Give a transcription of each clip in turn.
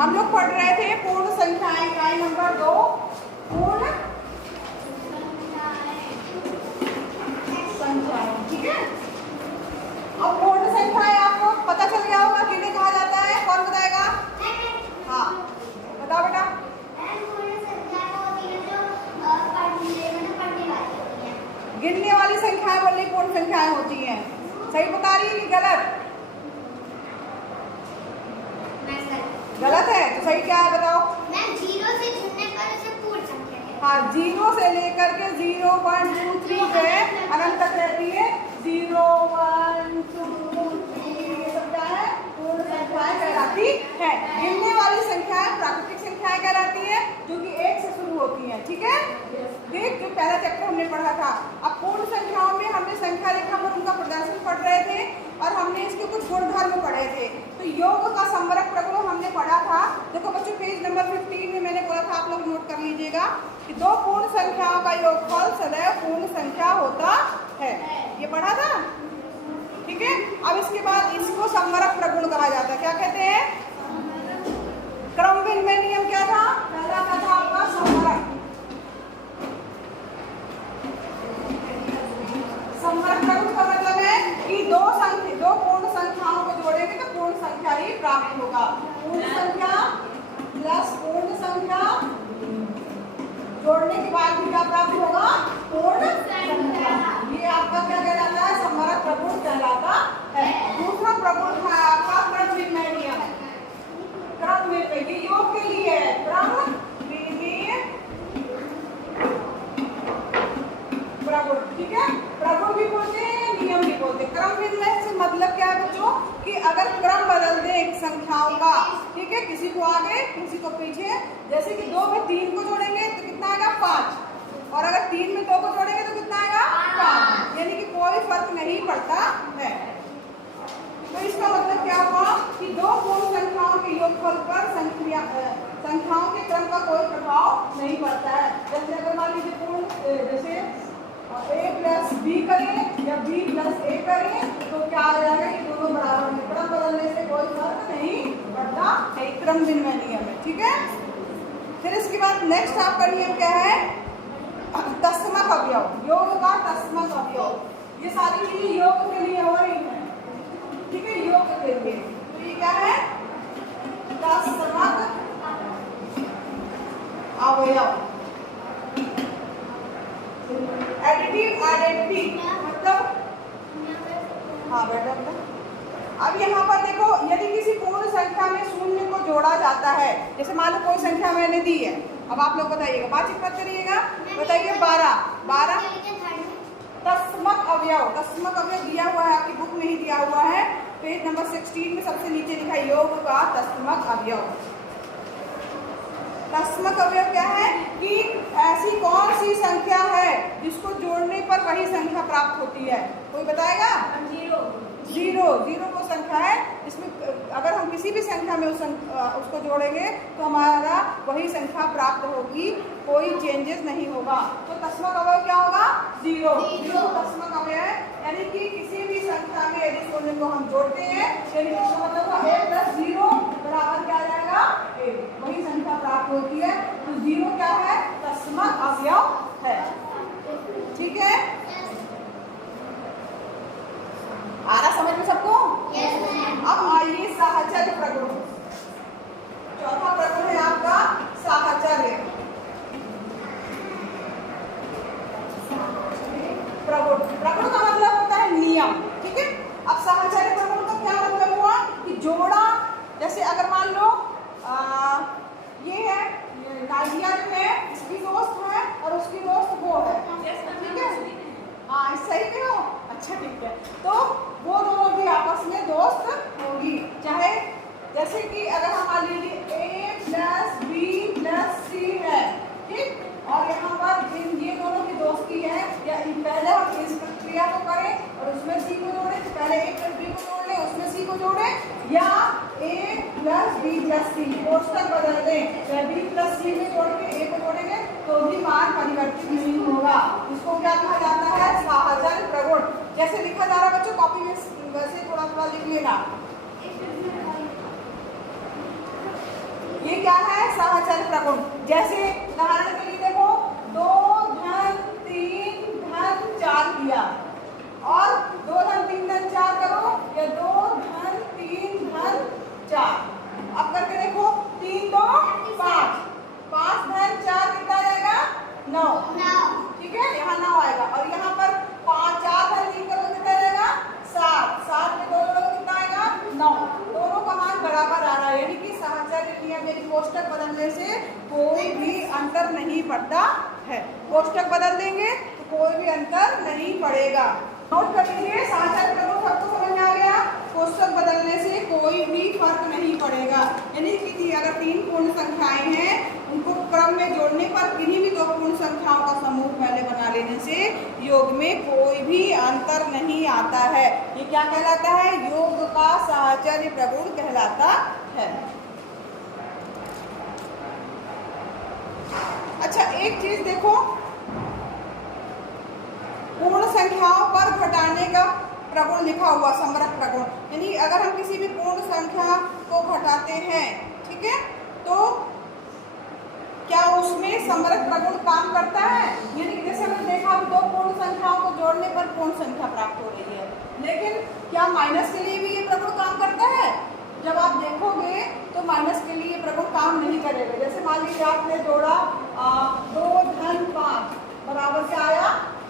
हम लोग पढ़ रहे थे पूर्ण संख्याएं, इकाई नंबर 2 पूर्ण संख्याएं। ठीक है, अब पूर्ण संख्याएं आपको पता चल गया होगा किन्हें कहा जाता है, कौन बताएगा? हाँ बताओ बेटा। गिनने वाली संख्याएं बोलने पूर्ण संख्याएं होती हैं। सही बता रही है कि गलत? गलत है तो सही क्या है बताओ? मैम 0 से जुड़ने पर उसे पूर्ण संख्या है। हाँ, 0 से लेकर के 0 1 2 3 जो है अनंत तक रहती है। 0 1 2 3 ये सब क्या है? पूर्ण संख्याएं कहलाती है। गिनने वाली संख्याएं प्राकृतिक संख्याएं कहलाती है, जो कि 1 से शुरू होती हैं। ठीक है, देख जो पहला चैप्टर हमने पढ़ा था। अब पूर्ण संख्याओं में हमने संख्या रेखा पर उनका प्रदर्शन पढ़ रहे थे और हमने इसके कुछ गुणधर्म पढ़े थे। तो योग का संवरक प्रगुण हमने पढ़ा था। देखो बच्चों, पेज नंबर 15 में मैंने बोला था, आप लोग नोट कर लीजिएगा कि दो पूर्ण संख्याओं का योगफल सदैव पूर्ण संख्या होता है। ये पढ़ा था। ठीक है, अब इसके बाद इसको संवरक प्रगुण कहा जाता है। क्या कहते हैं? क्रमविन्मय नियम क्या था? पहला क्या था आपका? संवरक। संवरक प्रगुण का मतलब है कि दो पूर्ण संख्याओं को जोड़ेंगे तो पूर्ण संख्या ही प्राप्त होगा। पूर्ण संख्या प्लस पूर्ण संख्या जोड़ने के बाद भी क्या प्राप्त होगा? पूर्ण संख्या। ये आपका क्या कहलाता है? संवरक प्रगुण कहलाता है। दूसरा प्रगुण है आपका क्रमविन्मय नियम। क्रमविन्मय ये योग के लिए है। क्रमविन्मय प्रगुण। ठीक है, प्रगुण भी बोलते हैं, नियम भी बोलते हैं। क्रमविन्मय से मतलब क्या है बच्चों कि अगर क्रम बदल दे एक संख्याओं का, ठीक है, किसी को आगे किसी को पीछे, जैसे कि 2 में 3 को जोड़ेंगे तो कितना आएगा? 5, और अगर 3 में 2 को जोड़ेंगे तो कितना आएगा? 5। यानी कि कोई फर्क नहीं पड़ता है। तो इसका मतलब क्या हुआ कि दो पूर्ण संख्याओं के योगफल पर संख्याओं के क्रम का कोई प्रभाव नहीं पड़ता है। जैसे अगर मान लीजिए पूर्ण जैसे a प्लस बी करें या b प्लस a करें तो क्या आ जाएगा कि दोनों बराबर में, क्रम बदलने से कोई फर्क नहीं पड़ता है। क्रमविन्मय नियम है। ठीक है, फिर इसके बाद नेक्स्ट आपका नियम क्या है? तस्मक अवयव। योग का तस्मक अवयव। ये सारी चीजें योग के लिए हो रही है। ठीक है, योग के लिए। तो ये क्या है? तस्मक अवयव। एडिटिव आइडेंटिटी मतलब, हाँ बेटा बेटा। अब यहाँ पर देखो, यदि किसी पूर्ण संख्या में शून्य को जोड़ा जाता है, जैसे मान लो कोई संख्या मैंने दी है, अब आप लोग बताइएगा, बातचीत मत करिएगा, बताइए 12 तस्मक अवयव। तस्मक अवयव दिया हुआ है आपकी बुक में ही दिया हुआ है, पेज नंबर 16 में सबसे नीचे लिखा है योग का तस्मक अवयव। तस्मक अवयव क्या है कि ऐसी कौन सी संख्या है जिसको जोड़ने पर वही संख्या प्राप्त होती है? कोई बताएगा? 0 वो संख्या है जिसमें अगर हम किसी भी संख्या में उसको जोड़ेंगे तो हमारा वही संख्या प्राप्त होगी, कोई चेंजेस नहीं होगा। तो तस्मक अवयव क्या होगा? 0 तस्मक अवयव है। यानी कि किसी भी संख्या में यदि शून्य को हम जोड़ते हैं, यानी इसका मतलब a प्लस 0 बराबर क्या आ जाएगा? a, वही संख्या प्राप्त होती है। तो 0 क्या है? तस्मक अवयव है। ठीक है, आ रहा समझ में सबको? अब आइए साहचर्य प्रगुण। चौथा प्रगुण है आपका साहचर्य प्रगुण। प्रगुण का मतलब होता है नियम। ठीक है, अब साहचर्य प्रगुण का क्या मतलब हुआ कि जोड़ा, जैसे अगर मान लो ये है नाजिया जो है, इसकी दोस्त है और उसकी दोस्त वो है। ठीक है, हाँ सही में हो? अच्छा ठीक है, तो वो दोनों भी आपस में दोस्त होगी। चाहे जैसे कि अगर हम मान लीजिए a प्लस बी प्लस सी है, ठीक, और यहाँ पर ये दोनों की दोस्ती है, या पहले हम इस प्रक्रिया को करें और उसमें सी को जोड़े, तो पहले a प्लस बी को जोड़ लें, उसमें सी को जोड़े, या a प्लस बी प्लस सी कोष्ठक बदल दें, या b प्लस सी में जोड़ के a को जोड़ेंगे तो भी मान परिवर्तित नहीं होगा। इसको क्या कहा जाता है? साहचर्य प्रगुण। जैसे लिखा जा रहा है बच्चों, कॉपी में वैसे थोड़ा थोड़ा लिख लेना। ये क्या है? सहचर प्रगुण। जैसे उदाहरण के लिए देखो, 2 धन 3 धन 4 किया, और 2 धन 3 धन 4 करो, या 2 धन 3 धन 4। अब करके देखो, 3 2 5, 5 धन 4 कितना जाएगा? 9। ठीक है, यहाँ 9 आएगा। और यहाँ पर 5 4 धन 3 करोगे कितना जाएगा? 7। 7 में 2 जोड़ोगे कितना आएगा? 9। दोनों का मान बराबर आ रहा है, यानी कि सहचर्य नियम यानी कोष्टक बदलने से कोई भी अंतर नहीं पड़ता है। कोष्टक बदल देंगे तो कोई भी अंतर नहीं पड़ेगा। नोट कर लीजिए, सहचर्य प्रगुण सबको समझ में आ गया। कोष्टक बदलने से कोई भी फर्क नहीं पड़ेगा, यानी कि अगर 3 पूर्ण संख्याएं हैं, उनको क्रम में जोड़ने पर किन्हीं भी 2 पूर्ण संख्याओं का समूह पहले बना लेने से योग में कोई भी अंतर नहीं आता है। ये क्या कहलाता है? योग का सहचर्य प्रगुण कहलाता है। अच्छा, एक चीज देखो, पूर्ण संख्याओं पर घटाने का प्रगुण लिखा हुआ, समरक प्रगुण, यानी अगर हम किसी भी पूर्ण संख्या को घटाते हैं, ठीक है, तो क्या उसमें समरक प्रगुण काम करता है? यानी जैसे हमने देखा 2 पूर्ण संख्याओं को जोड़ने पर पूर्ण संख्या प्राप्त हो रही है, लेकिन क्या माइनस के लिए भी ये प्रगुण काम करता है? जब आप देखोगे तो माइनस के लिए प्रगुण काम नहीं करेगा। जैसे मान लीजिए आपने जोड़ा 2 धन 5 बराबर क्या आया?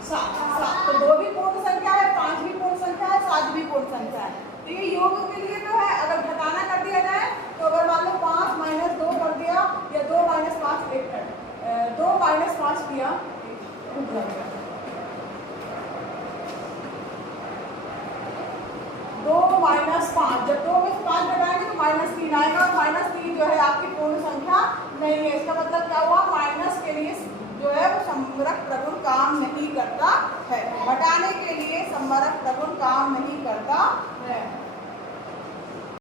7। तो 2 भी पूर्ण संख्या है, 5 भी पूर्ण संख्या है, 7 भी पूर्ण संख्या है। तो ये योग के लिए तो है। अगर घटाना कर दिया जाए तो अगर मान लो 5 - 2 कर दिया, या 2 - 5 1 कर 2 - 5 किया, 2 - 5, जब 2 में 5 घटाएंगे तो -3 आएगा, और -3 जो है आपकी पूर्ण संख्या नहीं है। इसका मतलब क्या हुआ? माइनस के लिए जो है वो समरक प्रगुण काम नहीं करता है। घटाने के लिए समरक प्रगुण काम नहीं करता है।